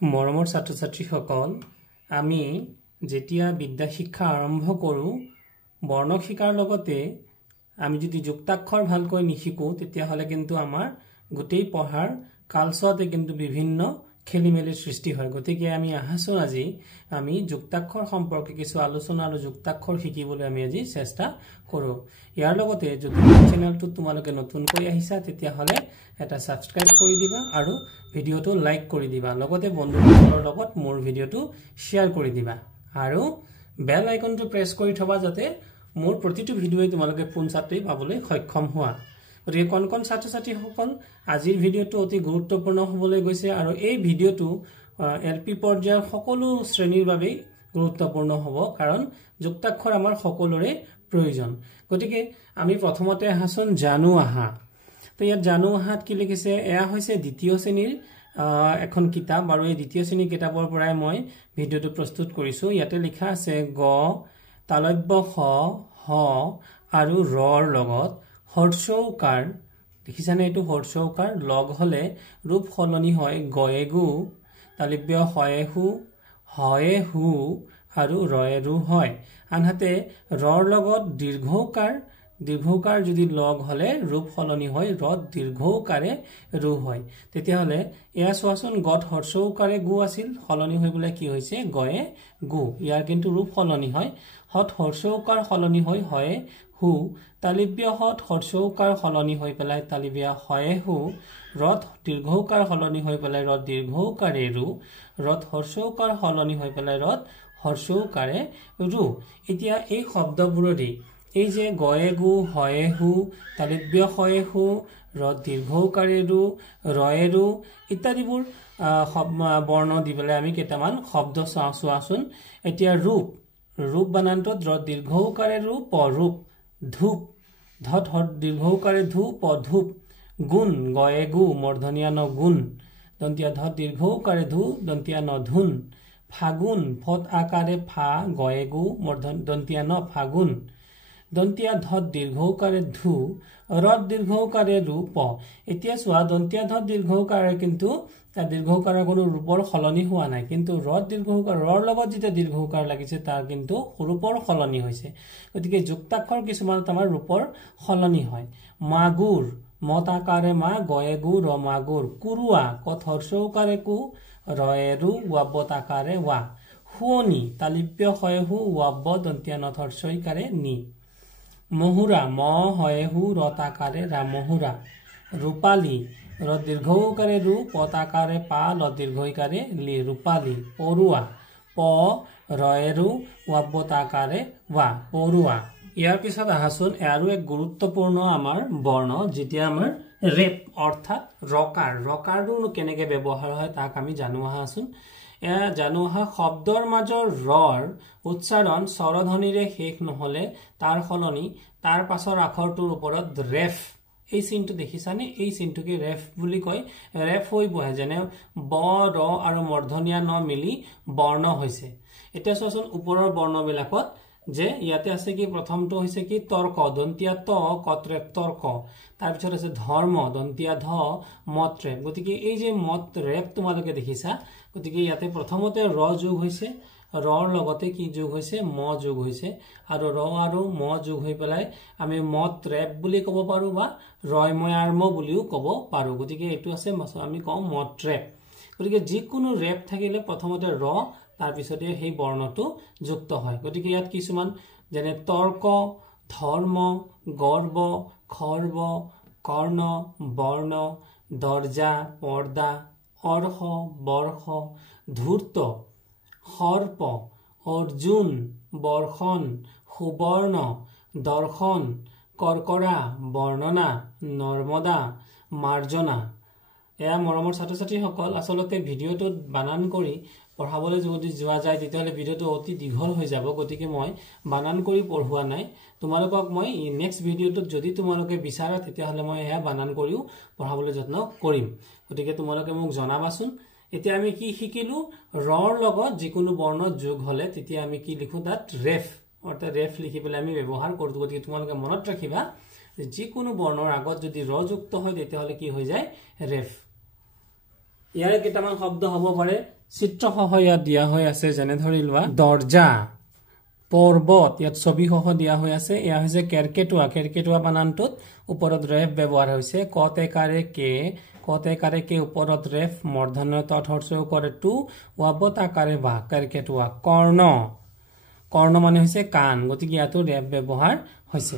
মৰমৰ ছাত্ৰ ছাত্ৰীসকল আমি যেতিয়া বিদ্যা শিক্ষা আৰম্ভ কৰোঁ বৰ্ণ শিকাৰ লগতে আমি যদি যুক্তাক্ষৰ ভালকৈ নিশিকো তেতিয়া হলে কিন্তু আমাৰ গোটেই পঢ়াৰ কালচতে কিন্তু বিভিন্ন খেলিমেলি সৃষ্টি হয় গতিকে আমি আহাছো আজি আমি যুক্তাক্ষৰ সম্পৰ্কে কিছু আলোচনা আৰু যুক্তাক্ষৰ শিকিবলৈ আমি আজি চেষ্টা কৰো ইয়াৰ লগতে যদি চেনেলটো তোমালোকে নতুনকৈ আহিছা তেতিয়া হলে এটা সাবস্ক্ৰাইব কৰি দিবা আৰু ভিডিওটো লাইক কৰি দিবা লগতে বন্ধুসকলৰ লগত মোৰ ভিডিওটো শেয়াৰ কৰি দিবা আৰু বেল আইকনটো প্ৰেছ কৰি থবা যাতে মোৰ প্ৰতিটো ভিডিওই তোমালোকে পোনছাতেই পাবলৈ সক্ষম হোৱা গতিকে কোন ছাত্ৰ ছাত্ৰীসকল আজিৰ ভিডিওটো অতি গুৰুত্বপূৰ্ণ হ'বলৈ গৈছে আৰু এই ভিডিওটো এলপি পৰ্যায়ৰ সকলো শ্ৰেণীৰ বাবে গুৰুত্বপূৰ্ণ হ'ব কাৰণ যুক্তাক্ষৰ আমাৰ সকলোৰে প্ৰয়োজন গতিকে আমি প্ৰথমতে আহাচোন জানো আহা তো ইয়াত জানো আহাত কি লিখিছে এয়া হৈছে দ্বিতীয় শ্ৰেণীৰ এখন কিতাপ আৰু এই দ্বিতীয় শ্ৰেণীৰ কিতাপৰ পৰাই মই ভিডিওটো প্ৰস্তুত কৰিছো ইয়াতে লিখা আছে গ তালব্য খ হ আৰু ৰৰ লগত হৰ্ষৌকাৰ দেখিছানে এইটো হৰ্ষৌকাৰ লগ হলে ৰূপ সলনি হয় গয়েগু তালব্য হয়েহু হয়েহু আৰু ৰয়েৰু হয় আনহাতে ৰৰ লগত দীৰ্ঘৌকাৰ যদি লগ হলে ৰূপ সলনি হয় ৰদ দীৰ্ঘৌকাৰে ৰু হয় তেতিয়া হলে এয়া চোৱাচোন গত হৰ্ষৌকাৰে গু আছিল সলনি হৈ গলে কি হৈছে গয়ে গু ইয়াৰ কিন্তু ৰূপ সলনি হয় হত হৰ্ষৌকাৰ সলনি হৈ হয় হু তালিব্য হত হৰ্ষৌকাৰ সলনি হৈ পেলাই তালিব্য হয় হু ৰদ দীৰ্ঘৌকাৰ সলনি হৈ পেলাই ৰদ দীৰ্ঘৌকাৰে ৰু ৰদ হৰ্ষৌকাৰ সলনি হৈ পেলাই ৰদ হৰ্ষৌকাৰে ৰু এতিয়া এই শব্দবোৰৰে এই যে গয়ে গু হয় হু তালিব্য হয় হু ৰদ দীৰ্ঘৌকাৰে ৰু ৰয়ে ৰু ইত্যাদিবোৰ বৰ্ণ দি পেলাই আমি কেইটামান শব্দ চোৱাচোন এতিয়া ৰূপ বানানটোত ৰদ দীৰ্ঘৌকাৰে ৰু প ৰূপ ধূপ ধত হত দীৰ্ঘৌকাৰে ধু প ধূপ গুণ গয়ে গু মূৰ্ধনীয়া ন গুণ দন্তিয়া ধত দীৰ্ঘৌকাৰে ধু দন্তিয়া ন ধুন ফাগুন ফত আকাৰে ফা গয়ে গু দন্তিয়া ন ফাগুন দন্তিয়া ধত দীৰ্ঘৌকাৰে ধু ৰদ দীৰ্ঘৌকাৰে ৰু প এতিয়া চোৱা দন্তিয়া ধত দীৰ্ঘৌকাৰে কিন্তু দীৰ্ঘৌকাৰৰ কোনো ৰূপৰ সলনি হোৱা নাই কিন্তু ৰদ দীৰ্ঘৌকাৰ ৰৰ লগত যেতিয়া দীৰ্ঘৌকাৰ লাগিছে তাৰ কিন্তু ৰূপৰ সলনি হৈছে গতিকে যুক্তাক্ষৰ কিছুমানত আমাৰ ৰূপৰ সলনি হয় মাগুৰ মত আকাৰে মা গয়ে গু ৰ মাগুৰ কুৰুৱা কত হৰ্ষৌকাৰে কু ৰয়ে ৰু ৱাব্বত আকাৰে ৱা শুৱনি তালিব্য হয় হু ৱাব্ব দন্তিয়া নত হৰ্ষৌকাৰে নি মহুৰা ম হয় হু ৰত আকাৰে ৰা মহুৰা ৰূপালী ৰ দীৰ্ঘৌকাৰে ৰু পত আকাৰে পা ল দীৰ্ঘৌকাৰে লি ৰূপালী পৰুৱা প ৰয়ে ৰু ৱাব্বত আকাৰে ৱা পৰুৱা ইয়াৰ পিছত আহাচোন আৰু এক গুৰুত্বপূৰ্ণ আমাৰ বৰ্ণ যেতিয়া আমাৰ ৰেপ অৰ্থাৎ ৰকাৰটো কেনেকে ব্যৱহাৰ হয় তাক আমি জানো আহাচোন এয়া জানো আহা শব্দৰ মাজৰ ৰৰ উচ্চাৰণ স্বৰধ্বনিৰে শেষ নহলে তাৰ সলনি তাৰ পাছৰ আখৰটোৰ ওপৰত ৰেফ এই চিনটো দেখিছানে এই চিনটোকে ৰেফ বুলি কয় ৰেফ হৈ বহে যেনে ব ৰ আৰু মূৰ্ধনীয়া ন মিলি বৰ্ণ হৈছে এতিয়া চোৱাচোন ওপৰৰ বৰ্ণবিলাকত যে ইয়াতে আছে কি প্ৰথমটো হৈছে কি তৰ্ক দন্তিয়া ত কত্ৰেপ তৰ্ক তাৰপিছত আছে ধৰ্ম দন্তিয়া ধ মত্ৰেপ গতিকে এই যে মত্ৰেপ তোমালোকে দেখিছা গতিকে ইয়াতে প্ৰথমতে ৰ যোগ হৈছে ৰৰ লগতে কি যোগ হৈছে ম যোগ হৈছে আৰু ৰ আৰু ম যোগ হৈ পেলাই আমি মত্ৰেপ বুলি ক'ব পাৰো বা ৰয়ময়াৰ্ম বুলিও ক'ব পাৰো গতিকে এইটো আছে আমি কওঁ মত্ৰেপ গতিকে যিকোনো ৰেপ থাকিলে প্ৰথমতে ৰ তাৰপিছতে সেই বৰ্ণটো যুক্ত হয় গতিকে ইয়াত কিছুমান যেনে তৰ্ক ধৰ্ম গৰ্ব খৰ্ব কৰ্ণ বৰ্ণ দৰ্জা পৰ্দা অৰ্হ বৰ্ষ ধূৰ্ত সৰ্প অৰ্জুন বৰ্ষণ সুবৰ্ণ দৰ্শন কৰ্কৰা বৰ্ণনা নৰ্মদা মাৰ্জনা এয়া মৰমৰ ছাত্ৰ ছাত্ৰীসকল আচলতে ভিডিওটোত বানান কৰি পঢ়াবলৈ যদি যোৱা যায় তেতিয়াহ'লে ভিডিওটো অতি দীঘল হৈ যাব গতিকে মই বানান কৰি পঢ়ুৱা নাই তোমালোকক মই নেক্সট ভিডিওটোত যদি তোমালোকে বিচাৰা তেতিয়াহ'লে মই এয়া বানান কৰিও পঢ়াবলৈ যত্ন কৰিম গতিকে তোমালোকে মোক জনাবাচোন এতিয়া আমি কি শিকিলো ৰৰ লগত যিকোনো বৰ্ণ যোগ হলে তেতিয়া আমি কি লিখো তাত ৰেফ অৰ্থাৎ ৰেফ লিখি পেলাই আমি ব্যৱহাৰ কৰো গতিকে তোমালোকে মনত ৰাখিবা যে যিকোনো বৰ্ণৰ আগত যদি ৰ যুক্ত হয় তেতিয়াহ'লে কি হৈ যায় ৰেফ ইয়াৰ কেইটামান শব্দ হ'ব পাৰে চিত্ৰসহ ইয়াত দিয়া হৈ আছে যেনে ধৰি লোৱা দৰ্জা পৰ্বত ইয়াত ছবিসহ দিয়া হৈ আছে এয়া হৈছে কেৰকেটুৱা বানানটোত ওপৰত ৰেফ ব্যৱহাৰ হৈছে কতেকাৰে কে ওপৰত ৰেফ মূৰ্ধন্য ত হ্ৰস্ব কৰে টু ৱাবতাকাৰে বা কেৰকেটুৱা কৰ্ণ মানে হৈছে কাণ গতিকে ইয়াতো ৰেফ ব্যৱহাৰ হৈছে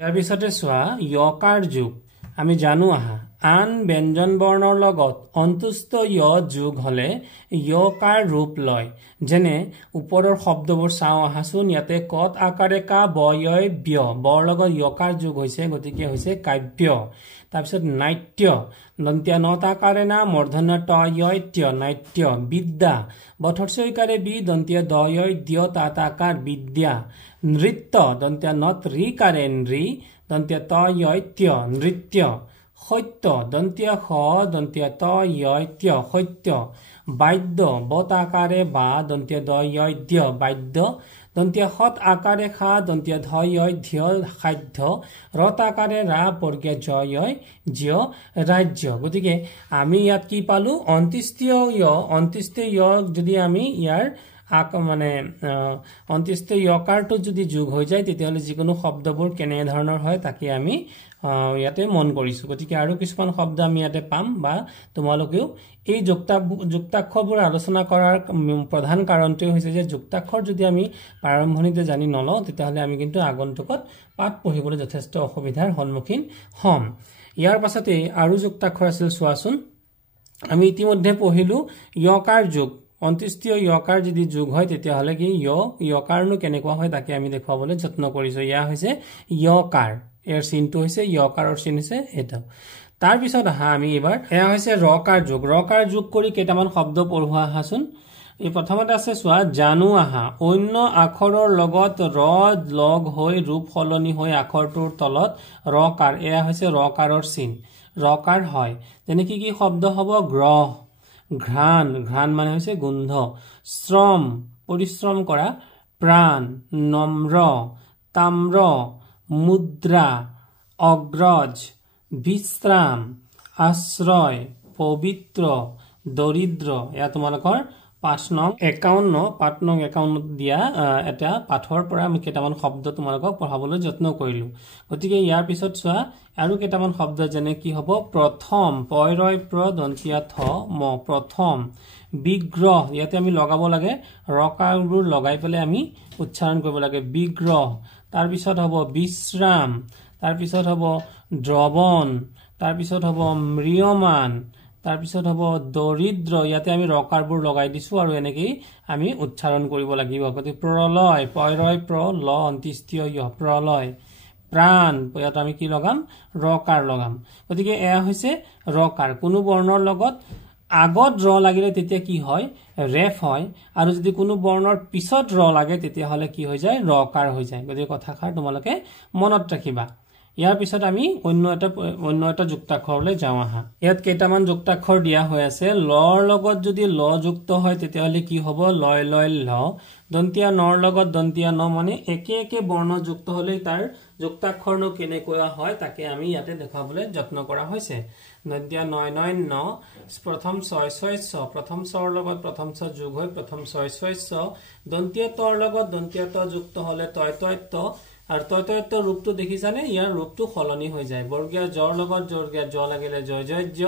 ইয়াৰ পিছতে চোৱা য়কাৰ যোগ আমি জানো আহা আন ব্যঞ্জন বৰ্ণৰ লগত অন্তুষ্ট য় যোগ হলে য়কাৰ ৰূপ লয় যেনে ওপৰৰ শব্দবোৰ চাও আহাচোন ইয়াতে কত আকাৰে কা বয় ব্য বৰ লগত য়কাৰ যোগ হৈছে গতিকে হৈছে কাব্য তাৰপিছত নাট্য দন্ত্য নত আকাৰে না মূৰ্ধন্য ট য়ত্য নাট্য বিদ্যা বথৰ্ষইকাৰে বি দন্ত্য দ য় দ্য তাত আকাৰ বিদ্যা নৃত্য দন্ত্য নত ৰিকাৰে নৃ দন্ত্য ত য়ত্য নৃত্য সত্য দন্ত্য খ দন্ত্য ত য়ত্য সত্য বাদ্য বত আকাৰে বা দন্ত্য দ য়দ্য বাদ্য দন্ত্য সৎ আকাৰে খা দন্ত্য ধ য়ধ্য খাদ্য ৰত আকাৰে ৰা বৰ্গীয় জ য় জ্য ৰাজ্য গতিকে আমি ইয়াত কি পালো অন্ত্যেষ্টিয় য় যদি আমি ইয়াৰ মানে অন্ত্যেষ্টিয় য়কাৰটো যদি যোগ হৈ যায় তেতিয়াহ'লে যিকোনো শব্দবোৰ কেনে ধৰণৰ হয় তাকে আমি ইয়াতে মন কৰিছো গতিকে আৰু কিছুমান শব্দ আমি ইয়াতে পাম বা তোমালোকেও এই যুক্তাক্ষৰবোৰ আলোচনা কৰাৰ প্ৰধান কাৰণটো হৈছে যে যুক্তাক্ষৰ যদি আমি প্ৰাৰম্ভণিতে জানি নলওঁ তেতিয়াহ'লে আমি কিন্তু আগন্তুকত পাঠ পঢ়িবলৈ যথেষ্ট অসুবিধাৰ সন্মুখীন হ'ম ইয়াৰ পাছতে আৰু যুক্তাক্ষৰ আছিল চোৱাচোন আমি ইতিমধ্যে পঢ়িলো য়কাৰ যোগ অন্ত্যেষ্টিয় য়কাৰ যদি যোগ হয় তেতিয়াহ'লে কি য়কাৰনো কেনেকুৱা হয় তাকে আমি দেখুৱাবলৈ যত্ন কৰিছো ইয়া হৈছে য়কাৰ এৰ চিনটো হৈছে য়কাৰৰ চিন হৈছে এটা তাৰ পিছত আহা আমি এবাৰ এয়া হৈছে ৰকাৰ যোগ কৰি কেইটামান শব্দ পঢ়োৱা আহাচোন এই প্ৰথমতে আছে চোৱা জানো আহা অন্য আখৰৰ লগত ৰ লগ হৈ ৰূপ সলনি হৈ আখৰটোৰ তলত ৰকাৰ এয়া হৈছে ৰকাৰৰ চিন ৰকাৰ হয় তেনে কি শব্দ হ'ব গ্ৰহ ঘ্ৰাণ মানে হৈছে গোন্ধ শ্ৰম পৰিশ্ৰম কৰা প্ৰাণ নম্ৰ তাম্ৰ মুদ্ৰা অগ্ৰজ বিশ্ৰাম আশ্ৰয় পবিত্ৰ দৰিদ্ৰ এয়া তোমালোকৰ পাঠ নং 51 দিয়া এটা পাঠৰ পৰা আমি কেইটামান শব্দ তোমালোকক পঢ়াবলৈ যত্ন কৰিলো গতিকে ইয়াৰ পিছত চোৱা আৰু কেইটামান শব্দ যেনে কি হ'ব প্ৰথম পয়ৰয় প্ৰ দন্তিয়া থ ম প্ৰথম বিগ্ৰহ ইয়াতে আমি লগাব লাগে ৰকাৰবোৰ লগাই পেলাই আমি উচ্চাৰণ কৰিব লাগে বিগ্ৰহ তাৰ পিছত হ'ব বিশ্ৰাম তাৰ পিছত হ'ব দ্ৰৱণ তাৰ পিছত হ'ব ম্ৰিয়মান তাৰ পিছত হ'ব দৰিদ্ৰ ইয়াতে আমি ৰকাৰবোৰ লগাই দিছো আৰু এনেকৈ আমি উচ্চাৰণ কৰিব লাগিব গতিকে প্ৰলয় পয়ৰয় প্ৰ ল অন্ত্যেষ্টিয় য় প্ৰলয় প্ৰাণ ইয়াত আমি কি লগাম ৰকাৰ লগাম গতিকে এয়া হৈছে ৰকাৰ কোনো বৰ্ণৰ লগত আগত ৰ লাগিলে তেতিয়া কি হয় ৰেফ হয় আৰু যদি কোনো বৰ্ণৰ পিছত ৰ লাগে তেতিয়াহ'লে কি হৈ যায় ৰকাৰ হৈ যায় গতিকে কথাষাৰ তোমালোকে মনত ৰাখিবা ইয়াৰ পিছত আমি অন্য এটা যুক্তাক্ষৰলৈ যাওঁ আহা ইয়াত কেইটামান যুক্তাক্ষৰ দিয়া হৈ আছে লৰ লগত যদি ল যুক্ত হয় তেতিয়াহ'লে কি হ'ব লয় লয় ল দন্তিয়া নৰ লগত দন্তিয়া ন মানে একে বৰ্ণ যুক্ত হ'লে তাৰ যুক্তাক্ষৰনো কেনেকুৱা হয় তাকে আমি ইয়াতে দেখাবলৈ যত্ন কৰা হৈছে দন্তিয়া নয় নয় ন প্ৰথম ছয় ছয় ছ প্ৰথম ছৰ লগত প্ৰথম ছ যোগ হৈ প্ৰথম ছয় ছয় ছ দন্তিয়া তৰ লগত দন্তিয়া ত যুক্ত হ'লে তয় তয় ত আৰু তয়তয়ত্ব ৰূপটো দেখিছানে ইয়াৰ ৰূপটো সলনি হৈ যায় বৰ্গীয় জৰ লগত বৰ্গীয় জ লাগিলে জয় জয় জ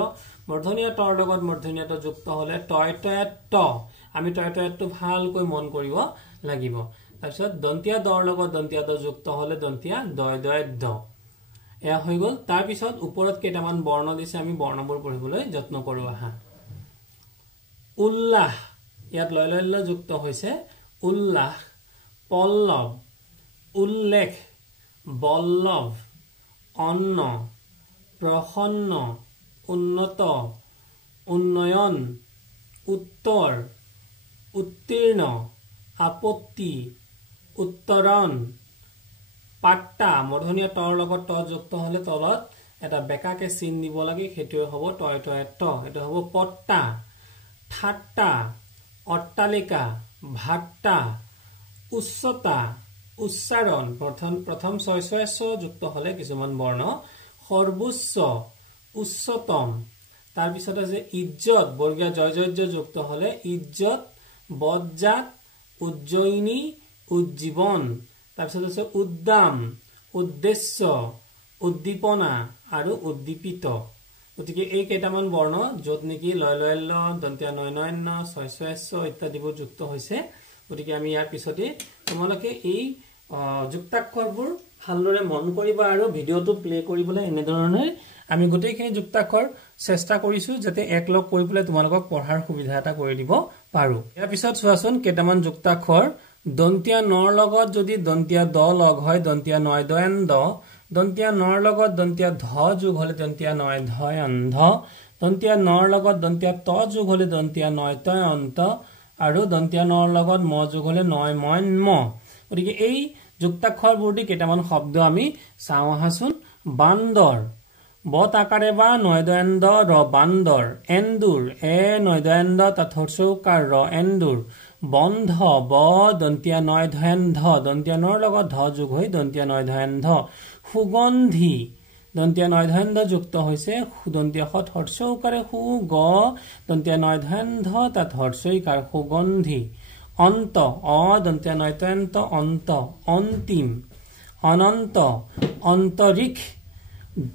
মূৰ্ধন্য তৰ লগত মূৰ্ধন্য ত যুক্ত হ'লে তয়তয়ত্ব আমি তয়তয়ত্বটো ভালকৈ মন কৰিব লাগিব তাৰপিছত দন্তিয়া দৰ লগত দন্তিয়া দ যুক্ত হ'লে দন্তিয়া দয় দয় দ এয়া হৈ গ'ল তাৰ পিছত ওপৰত কেইটামান বৰ্ণ দিছে আমি বৰ্ণবোৰ পঢ়িবলৈ যত্ন কৰো আহা উল্লাহ ইয়াত লয় লয় ল যুক্ত হৈছে উল্লাহ পল্লৱ উল্লেখ বল্লভ অন্ন প্ৰসন্ন উন্নত উন্নয়ন উত্তৰ উত্তীৰ্ণ আপত্তি উত্তৰণ পাট্টা মূৰ্ধন্য তৰ লগত ত যুক্ত হ'লে তলত এটা বেকাকে চিন দিব লাগে সেইটোৱে হ'ব তয় তয় ত এটা হ'ব পট্টা ঠাট্টা অট্টালিকা ভাট্টা উচ্চতা উচ্চাৰণ প্ৰথম ছয় ছয় ছ যুক্ত হ'লে কিছুমান বৰ্ণ সৰ্বোচ্চ উচ্চতম তাৰ পিছত আছে ইজ্জত বৰ্গীয় জয় জয়্য যুক্ত হলে ইজ্জত বজ্জাত উজ্জয়িনী উজ্জীৱন তাৰ পিছত আছে উদ্দাম উদ্দেশ্য উদ্দীপনা আৰু উদ্দীপিত গতিকে এই কেইটামান বৰ্ণ যত নেকি লয় লয়ল্য দন্তীয় নয় নয়ন্য ছয় ছয়স্য ইত্যাদিবোৰ যুক্ত হৈছে গতিকে আমি ইয়াৰ পিছতে তোমালোকে এই যুক্তাক্ষৰবোৰ ভালদৰে মন কৰিবা আৰু ভিডিওটো প্লে কৰিবলৈ এনেধৰণে আমি গোটেইখিনি যুক্তাক্ষৰ চেষ্টা কৰিছো যাতে একলগ কৰি পেলাই তোমালোকক পঢ়াৰ সুবিধা এটা কৰি দিব পাৰো ইয়াৰ পিছত চোৱাচোন কেইটামান যুক্তাক্ষৰ দন্তীয়া নৰ লগত যদি দন্তীয়া দ লগ হয় দন্তীয়া নয় দয়ন দ দন্তীয়া নৰ লগত দন্তীয়া ধ যোগ হলে দন্তীয়া নয় ধয় অন্ধ দন্তীয়া নৰ লগত দন্তীয়া ত যোগ হলে দন্তীয়া নয় তয় অন্ত আৰু দন্তীয়া নৰ লগত ম যোগ হলে নয় ময়ন ম গতিকে এই যুক্তাক্ষৰবোৰ দি কেইটামান শব্দ আমি চাওঁ আহাচোন বান্দৰ বত আকাৰে বা নয়দয়ন্দ ৰ বান্দৰ এন্দুৰ এ নয়দয়ন্দ তাত হৰ্ষৌকাৰ ৰ এন্দুৰ বন্ধ ব দন্তীয়া নয় ধয়ন ধ দন্তীয়া নৰ লগত ধ যোগ হৈ দন্তীয়া নয় ধয়ন ধ সুগন্ধি দন্তীয়া নয় ধয়ন ধ যুক্ত হৈছে দন্তীয়া হত হৰ্ষৌকাৰে সু গ দন্তীয়া নয় ধয়ন ধ তাত হৰ্ষৈকাৰ সুগন্ধি অন্ত অ দন্তীয়া নয় তয়ন্ত অন্ত অন্তিম অনন্ত অন্তৰিক্ষ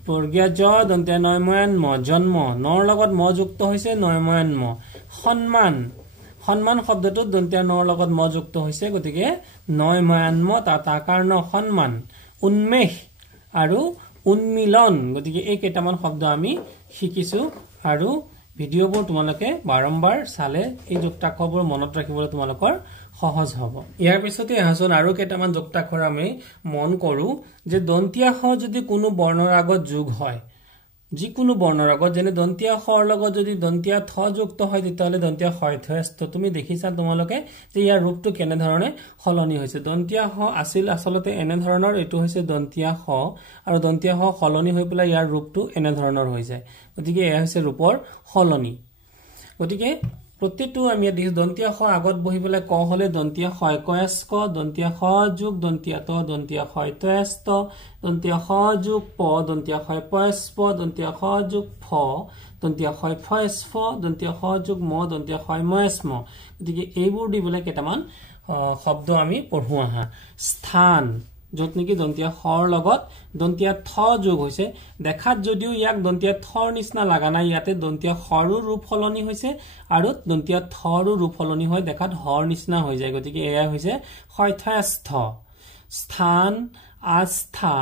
বৰ্গীয় জ দন্তীয়া নয় ময়ন ম জন্ম নৰ লগত ম যুক্ত হৈছে নয় ময়ন ম সন্মান সন্মান শব্দটোত দন্তীয়া নৰ লগত ম যুক্ত হৈছে গতিকে নয় ময়ন ম তাত আকাৰ ন সন্মান উন্মেষ আৰু উন্মিলন গতিকে এই কেইটামান শব্দ আমি শিকিছো আৰু ভিডিওবোৰ তোমালোকে বাৰম্বাৰ চালে এই যুক্তাক্ষৰবোৰ মনত ৰাখিবলৈ তোমালোকৰ সহজ হ'ব ইয়াৰ পিছতে আহাচোন আৰু কেইটামান যুক্তাক্ষৰ আমি মন কৰো যে দন্তীয়া খ যদি কোনো বৰ্ণৰ আগত যোগ হয় যিকোনো বৰ্ণৰ আগত যেনে দন্তীয়া খৰ লগত যদি দন্তীয়া থ যুক্ত হয় তেতিয়াহ'লে দন্তীয়া হয়থস্থ তুমি দেখিছা তোমালোকে যে ইয়াৰ ৰূপটো কেনে ধৰণে সলনি হৈছে দন্তীয়া খ আছিল আসলতে এনে ধৰণৰ এটো হৈছে দন্তীয়া খ আৰু দন্তীয়া খ সলনি হৈ পেলাই ইয়াৰ ৰূপটো এনে ধৰণৰ হৈ যায় গতিকে এয়া হৈছে ৰূপৰ সলনি গতিকে প্ৰত্যেকটো আমি দেখিছো দন্তীয়া খ আগত বহি পেলাই ক হলে দন্তীয়া ক্ষয়কয়স্ক দন্তীয়া খ যোগ দন্তীয়া ত দন্তীয়া ক্ষয়তস্ত দন্তীয়া খ যোগ প দন্তীয়া ক্ষয়পস্প দন্তীয়া খ যোগ ফ দন্তীয়া ক্ষয়ফস্ফ দন্তীয়া খ যোগ ম দন্তীয়া ক্ষয়মস্ম গতিকে এইবোৰ দি পেলাই কেইটামান শব্দ আমি পঢ়ো আহা স্থান যত নেকি দন্তীয়া খৰ লগত দন্তীয়া থ যোগ হৈছে দেখাত যদিও ইয়াক দন্তীয়া থৰ নিচিনা লাগা নাই ইয়াতে দন্তীয়া খৰো ৰূপ সলনি হৈছে আৰু দন্তীয়া থৰো ৰূপ সলনি হৈ দেখাত হৰ নিচিনা হৈ যায় গতিকে এয়া হৈছে ক্ষয়থস্থ স্থান আস্থা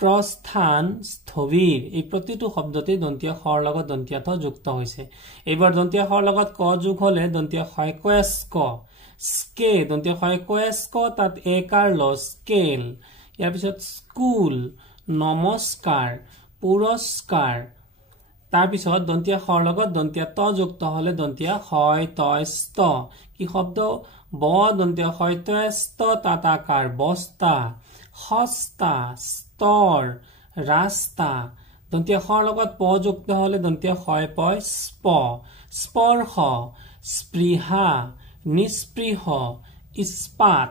প্ৰস্থান স্থবিৰ এই প্ৰতিটো শব্দতে দন্তীয়া খৰ লগত দন্তীয়া থ যুক্ত হৈছে এইবাৰ দন্তীয়া খৰ লগত ক যোগ হলে দন্তীয়া ক্ষয়কস্ক স্কে দন্তীয় ক্ষয়কস্ক তাত একাৰ ল স্কেল ইয়াৰ পিছত স্কুল নমস্কাৰ পুৰস্কাৰ তাৰ পিছত দন্তীয় খৰ লগত দন্তীয় ত যুক্ত হলে দন্তীয় ক্ষয়তস্ত কি শব্দ ব দন্তীয় ক্ষয়তস্ত তাত আকাৰ বস্তা হস্তা স্তৰ ৰাস্তা দন্তীয় খৰ লগত প যুক্ত হলে দন্তীয় ক্ষয়প স্প স্পৰ্শ স্পৃহা নিস্পৃহ ইস্পাত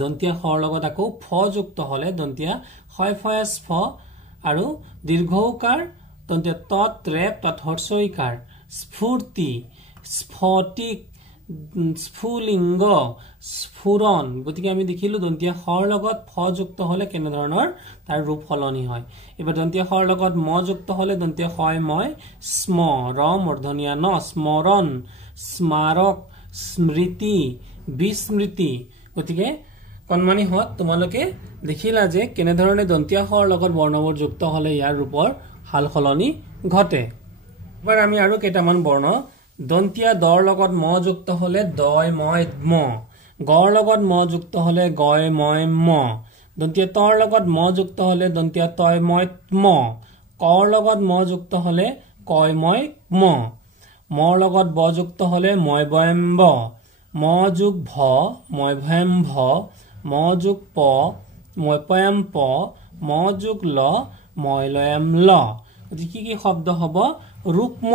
দন্তীয়া খৰ লগত আকৌ ফ যুক্ত হলে দন্তীয়া ক্ষয়ফস্ফ আৰু দীৰ্ঘৌকাৰ দন্তীয়া তত ৰেপ তত হৰ্ষৈকাৰ স্ফূৰ্তি স্ফটিক স্ফুলিংগ স্ফুৰণ গতিকে আমি দেখিলো দন্তীয়া খৰ লগত ফ যুক্ত হলে কেনে ধৰণৰ তাৰ ৰূপ সলনি হয় এবাৰ দন্তীয়া খৰ লগত ম যুক্ত হলে দন্তীয়া ক্ষয়ময় স্ম ৰ মূৰ্ধনীয়া ন স্মৰণ স্মাৰক স্মৃতি বিস্মৃতি গতিকে কণমানি হত তোমালোকে দেখিলা যে কেনে ধৰণে দন্তীয়া খৰ লগত বৰ্ণবোৰ যুক্ত হলে ইয়াৰ ৰূপৰ হাল সলনি ঘটে এবাৰ আমি আৰু কেইটামান বৰ্ণ দন্তীয়া দৰ লগত ম যুক্ত হলে দয় ময় ম গৰ লগত ম যুক্ত হলে গয় ময় ম দন্তীয়া তৰ লগত ম যুক্ত হলে দন্তীয়া তয় ময় ম কৰ লগত ম যুক্ত হলে কয় ময় ম মৰ লগত ব যুক্ত হলে ময় বয়ম ব ম যোগ ভ ময় ভয়ম ভ ম যোগ প ময় পয়ম প ম যোগ ল ময় লয়ম ল গতিকে কি শব্দ হব ৰুক্ম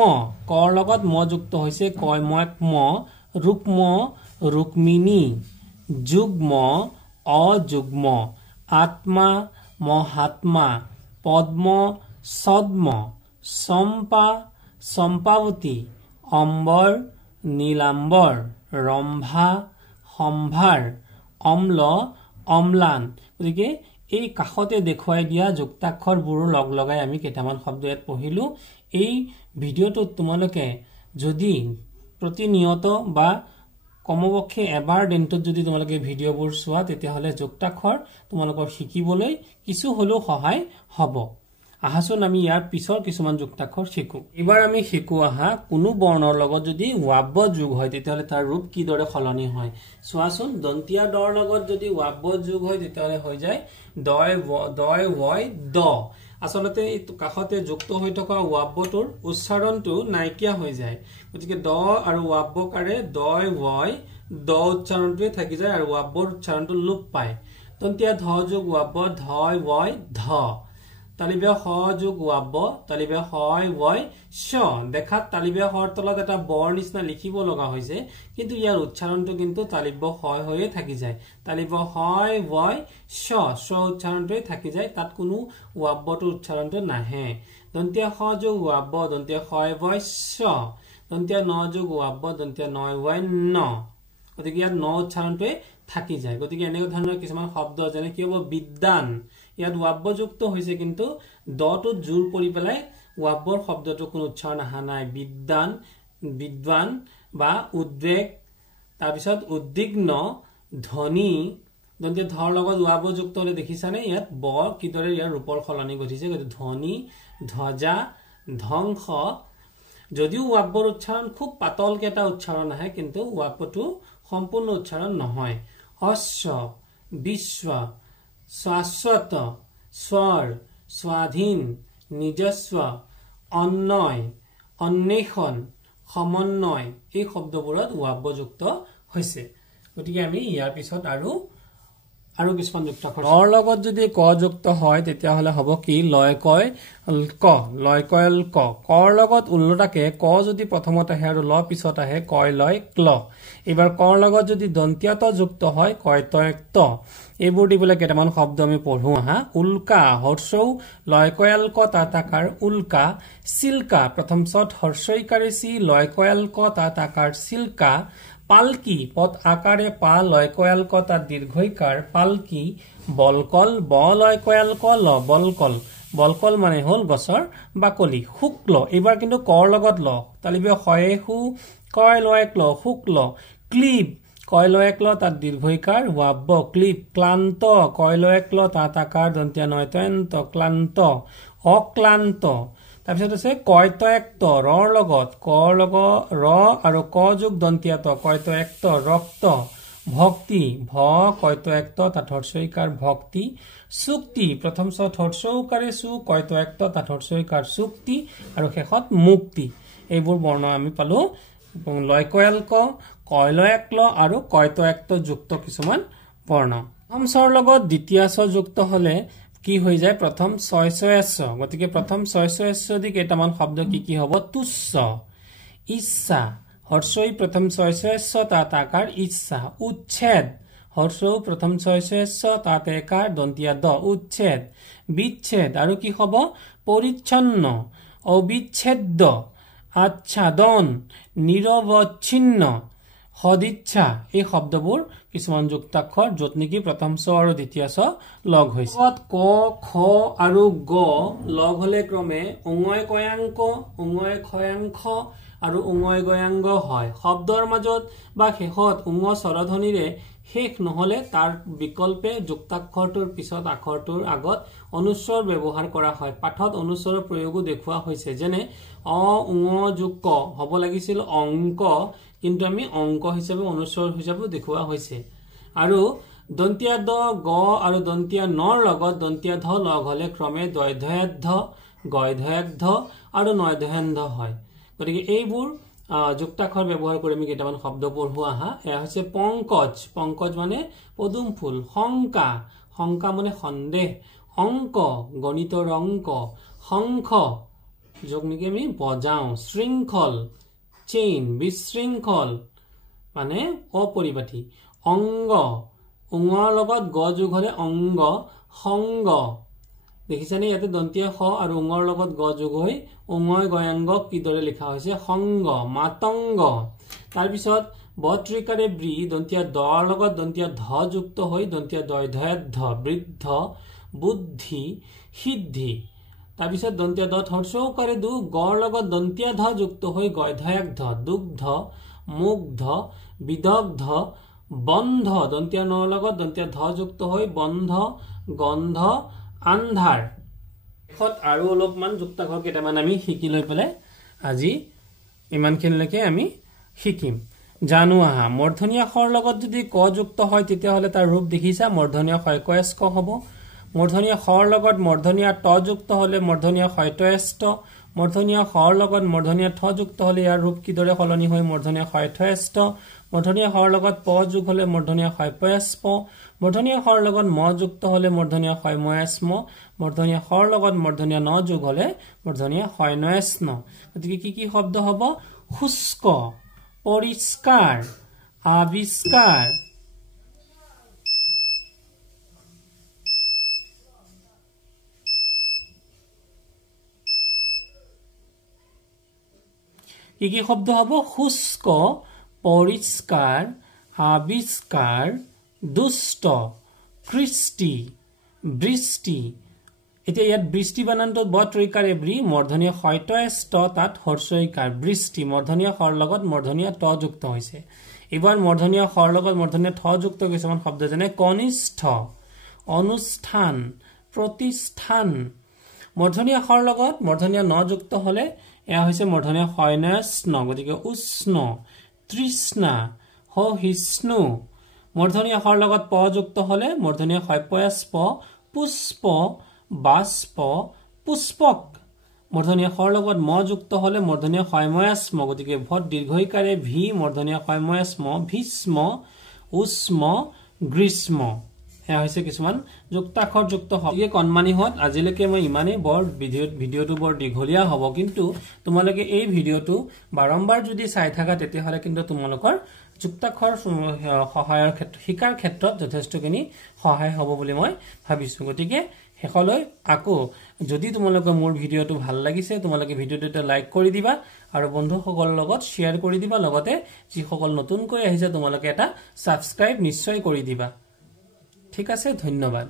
কৰ লগত ম যুক্ত হৈছে কয় ময় ম ৰুক্ম ৰুক্মিণী যুগ্ম অযুগ্ম আত্মা মহাত্মা পদ্ম সদ্ম চম্পা চম্পাৱতী, অম্বৰ, নীলাম্বৰ, ৰম্ভা, সম্ভাৰ, অম্ল, অম্লান। গতিকে এই কাষতে দেখুৱাই দিয়া যুক্তাক্ষৰবোৰ লগ লগাই আমি কেইটামান শব্দ ইয়াত পঢ়িলো। এই ভিডিঅ'টোত তোমালোকে যদি প্ৰতিনিয়ত বা কমপক্ষে এবাৰ দিনটোত যদি তোমালোকে ভিডিঅ'বোৰ চোৱা তেতিয়াহ'লে যুক্তাক্ষৰ তোমালোকৰ শিকিবলৈ কিছু হলেও সহায় হ'ব। আহাচোন আমি ইয়াৰ পিছৰ কিছুমান যুক্তাক্ষৰ শিকো। এবাৰ আমি শিকো আহা কোনো বৰ্ণৰ লগত যদি ৱাব্য যোগ হয় তেতিয়াহ'লে তাৰ ৰূপ কিদৰে সলনি হয়। চোৱাচোন, দন্তীয়া দৰ লগত যদি ৱাব্য যোগ হয় তেতিয়াহ'লে হৈ যায় দয় ৱয় দ। আচলতে এই কাষতে যুক্ত হৈ থকা ৱাব্যটোৰ উচ্চাৰণটো নাইকিয়া হৈ যায়। গতিকে দ আৰু ৱাব্যকাৰে দয় ৱয় দ উচ্চাৰণটোৱে থাকি যায় আৰু ৱাব্যৰ উচ্চাৰণটো লোপ পায়। দন্তীয়া ধ যোগ ৱাব্য ধয় ৱয় ধ। তালিবে হ যোগ ৱাব্য তালিবে হয় ৱয় শ। দেখাত তালিবে হৰ তলত এটা বৰ নিচিনা লিখিব লগা হৈছে, কিন্তু ইয়াৰ উচ্চাৰণটো কিন্তু তালিব হয় হৈয়ে থাকি যায়। তালিব হয় ৱয় শ, শ উচ্চাৰণটোৱে থাকি যায়, তাত কোনো ৱাব্যটোৰ উচ্চাৰণটো নাহে। দন্তীয়া হ যোগ ৱাব্য দন্তীয়া হয় ৱয় শ। দন্তীয়া ন যোগ ৱাব্য দন্তীয়া নয় ৱয় ন। গতিকে ইয়াত ন উচ্চাৰণটোৱে থাকি যায়। গতিকে এনেকুৱা ধৰণৰ কিছুমান শব্দ যেনে কি হ'ব বিদ্যান, ইয়াত ৱাব্যযুক্ত হৈছে কিন্তু দটোত জোৰ পৰি পেলাই ৱাব্যৰ শব্দটো কোনো উচ্চাৰণ অহা নাই। বিদ্যান, বিদ্বান বা উদ্বেগ, তাৰপিছত উদ্বিগ্ন, ধনী। দন্তীয়া ধৰ লগত ৱাব্যযুক্ত হলে দেখিছানে ইয়াত ব কিদৰে ইয়াৰ ৰূপৰ সলনি ঘটিছে। গতিকে ধনী, ধ্বজা, ধ্বংস। যদিও ৱাব্যৰ উচ্চাৰণ খুব পাতলকে এটা উচ্চাৰণ আহে কিন্তু ৱাব্যটো সম্পূৰ্ণ উচ্চাৰণ নহয়। অশ্ব, বিশ্ব, শাশ্বত, স্বৰ, স্বাধীন, নিজস্ব, অন্যয়, অন্বেষণ, সমন্বয় এই শব্দবোৰত ৱাব্যযুক্ত হৈছে। গতিকে আমি ইয়াৰ পিছত আৰু কিছুমান যুক্তাক্ষৰ ৰ লগত যদি ক যুক্ত হয় তেতিয়াহ'লে হ'ব কি লয় কয় ক, লয় কয় ক। কৰ লগত ওলোটাকে ক যদি প্ৰথমত আহে আৰু ল পিছত আহে কয় লয় ক্ল। এইবাৰ কৰ লগত যদি দন্তীয়া ত যুক্ত হয় কয় তয় ত। এইবোৰ দি পেলাই কেইটামান শব্দ আমি পঢ়ো আহা। উল্কা, হৰ্ষৌ লয় কয়াল ক তাত আকাৰ উল্কা। চিল্কা, প্ৰথম চত হৰ্ষইকাৰে চি লয় কয়াল ক তাত আকাৰ চিল্কা। পালকি, পদ আকাৰে পা লয় কয়াল ক তাত দীৰ্ঘইকাৰ পালকি। বলকল, ব লয় কয়াল ক ল বলকল। বলকল মানে হল গছৰ বাকলি। শুক্ল, এইবাৰ কিন্তু কৰ লগত ল। তালিবে হয়ে সু কয় লয় ক্ল শুক্ল। ক্লিব, কয় লয় ক্ল তাত দীৰ্ঘইকাৰ ৱাব্য ক্লিব। ক্লান্ত, কয় লয় ক্ল তাত আকাৰ দন্তীয়া নয় তয়ন্ত ক্লান্ত। অক্লান্ত। তাৰপিছত আছে কয়ত একত ৰৰ লগত কৰ লগত ৰ আৰু ক যোগ দন্তীয়াত কয়ত একত ৰক্ত। ভক্তি, ভ কয়ত একত তাত হৰ্ষইকাৰ ভক্তি। চুক্তি, প্ৰথম চত হৰ্ষৌকাৰে চু কয়ত একত তাত হৰ্ষইকাৰ চুক্তি আৰু শেষত মুক্তি। এইবোৰ বৰ্ণ আমি পালো লয় কয়াল ক, কয় লয় একল আৰু কয়ত একত যুক্ত কিছুমান বৰ্ণ। প্ৰথম চৰ লগত দ্বিতীয় চ যুক্ত হলে কি হৈ যায় প্ৰথম ছয় ছয় ছ। গতিকে প্ৰথম ছয় ছয় ছ দি কেইটামান শব্দ কি হ'ব তুচ্ছ, ইচ্ছা। হৰ্ষই প্ৰথম ছয় ছয় ছ তাত আকাৰ ইচ্ছা। উচ্ছেদ, হৰ্ষৌ প্ৰথম ছয় ছয় ছ তাত একাৰ দন্তীয়া দ উচ্ছেদ। বিচ্ছেদ আৰু কি হ'ব পৰিচ্ছন্ন, অবিচ্ছেদ্য, আচ্ছাদন, নিৰৱচ্ছিন্ন, সদিচ্ছা। এই শব্দবোৰ কিছুমান যুক্তাক্ষৰ য'ত নেকি প্ৰথম ছ আৰু দ্বিতীয় ছ লগ হৈছে। ক, খ আৰু গ লগ হলে ক্ৰমে উঙয় কয়াংক, উঙয় খয়াংখ আৰু উঙয় গয়াংগ হয়। শব্দৰ মাজত বা শেষত উঙ স্বৰধ্বনিৰে শেষ নহলে তাৰ বিকল্পে যুক্তাক্ষৰটোৰ পিছত আখৰটোৰ আগত অনুস্বৰ ব্যৱহাৰ কৰা হয়। পাঠত অনুস্বৰৰ প্ৰয়োগো দেখুওৱা হৈছে, যেনে অ উঙ যোগ ক হ'ব লাগিছিল অংক, কিন্তু আমি অংক হিচাপে অনুস্বৰ হিচাপে দেখুওৱা হৈছে। আৰু দন্তীয়া দ গ আৰু দন্তীয়া নৰ লগত দন্তীয়া ধ লগ হলে ক্ৰমে দয়ধয়াদ্ধ, গয়ধয়াদ্ধ আৰু নয়ধয়ান্ধ হয়। গতিকে এইবোৰ যুক্তাক্ষৰ ব্যৱহাৰ কৰি আমি কেইটামান শব্দ পঢ়ো আহা। এয়া হৈছে পংকজ, পংকজ মানে পদুম ফুল। শংকা, শংকা মানে সন্দেহ। অংক, গণিতৰ অংক। শংখ, য'ক নেকি আমি বজাওঁ। শৃংখল, চেইন, বিশৃংখল মানে অপৰিপাটি। অংগ, উঙৰ লগত গ যোগ হলে অংগ। সংগ, দেখিছানে ইয়াতে দন্তীয় খ আৰু উঙৰ লগত গ যোগ হৈ উঙয় গয়াংগক কিদৰে লিখা হৈছে সংগ মাতংগ তাৰ পিছত বত্ৰিকাৰে বৃ দন্তীয় দৰ লগত দন্তীয় ধ যুক্ত হৈ দন্তীয় দৈধ বৃদ্ধ বুদ্ধি সিদ্ধি তাৰ পিছত দন্তীয় দ হৰ্ষৌকাৰে দু গৰ লগত দন্তীয় ধ যুক্ত হৈ গৈধয়াক ধ দুগ্ধ মুগ্ধ বিদগ্ধ বন্ধ দন্তীয় ন লগত দন্তীয় ধ যুক্ত হৈ বন্ধ গন্ধ আন্ধাৰ এখত আৰু অলপমান যুক্তাক্ষৰ কেইটামান আমি শিকি লৈ পেলাই আজি ইমানখিনিলৈকে আমি শিকিম জানো আহা মূৰ্ধনীয় খৰ লগত যদি ক যুক্ত হয় তেতিয়াহ'লে তাৰ ৰূপ দেখিছা মূৰ্ধনীয় ক্ষয়কয়স্ক হ'ব মূৰ্ধনীয় খৰ লগত মূৰ্ধনীয় ট যুক্ত হলে মূৰ্ধনীয় ক্ষয়তয়স্ত মূৰ্ধনীয় খৰ লগত মূৰ্ধনীয় ঠ যুক্ত হলে ইয়াৰ ৰূপ কিদৰে সলনি হয় মূৰ্ধনীয় ক্ষয়থয়স্ত মূৰ্ধনীয় খৰ লগত প যুগ হলে মূৰ্ধনীয় ক্ষয়পয়স্প মূৰ্ধনীয় খৰ লগত ম যুক্ত হলে মূৰ্ধনীয় ক্ষয়ময়স্ম মূৰ্ধনীয় খৰ লগত মূৰ্ধনীয় ন যুগ হলে মূৰ্ধনীয় ক্ষয়নয়স্ন গতিকে কি শব্দ হ'ব শুষ্ক পৰিষ্কাৰ আবিষ্কাৰ কি শব্দ হ'ব শুষ্ক পৰিষ্কাৰ আবিষ্কাৰ দুষ্ট কৃষ্টি বৃষ্টি এতিয়া ইয়াত বৃষ্টি বানানটোত ব ত্ৰিকাৰে বৃ মূৰ্ধনীয় ক্ষয়তয়স্ত তাত হৰ্ষইকাৰ বৃষ্টি মূৰ্ধনীয় খৰ লগত মূৰ্ধনীয় ট যুক্ত হৈছে এবাৰ মূৰ্ধনীয় খৰ লগত মূৰ্ধনীয় ঠ যুক্ত কিছুমান শব্দ যেনে কনিষ্ঠ অনুষ্ঠান প্ৰতিষ্ঠান মূৰ্ধনীয় খৰ লগত মূৰ্ধনীয় ন যুক্ত হলে এয়া হৈছে মূৰ্ধনীয় ক্ষয়নয়স্ন গতিকে উষ্ণ তৃষ্ণা সহিষ্ণু মূৰ্ধনীয় খৰ লগত প যুক্ত হলে মূৰ্ধনীয় ক্ষয়পয়স্প পুষ্প বাষ্প পুষ্পক মূৰ্ধনীয় খৰ লগত ম যুক্ত হলে মূৰ্ধনীয় ক্ষয়ময়স্ম গতিকে ভত দীৰ্ঘইকাৰে ভি মূৰ্ধনীয় ক্ষয়ময়স্ম ভীষ্ম উষ্ম গ্ৰীষ্ম এয়া হৈছে কিছুমান যুক্তাক্ষৰ যুক্ত শব্দ কণমানিহত আজিলৈকে মই ইমানেই বৰ ভিডিঅ'টো বৰ দীঘলীয়া হ'ব কিন্তু তোমালোকে এই ভিডিঅ'টো বাৰম্বাৰ যদি চাই থাকা তেতিয়াহ'লে কিন্তু তোমালোকৰ যুক্তাক্ষৰ সহায়ৰ ক্ষেত্ৰত শিকাৰ ক্ষেত্ৰত যথেষ্টখিনি সহায় হ'ব বুলি মই ভাবিছো গতিকে শেষলৈ আকৌ যদি তোমালোকৰ মোৰ ভিডিঅ'টো ভাল লাগিছে তোমালোকে ভিডিঅ'টো এটা লাইক কৰি দিবা আৰু বন্ধুসকলৰ লগত শ্বেয়াৰ কৰি দিবা লগতে যিসকল নতুনকৈ আহিছে তোমালোকে এটা সাবস্ক্ৰাইব নিশ্চয় কৰি দিবা ঠিক আছে ধন্যবাদ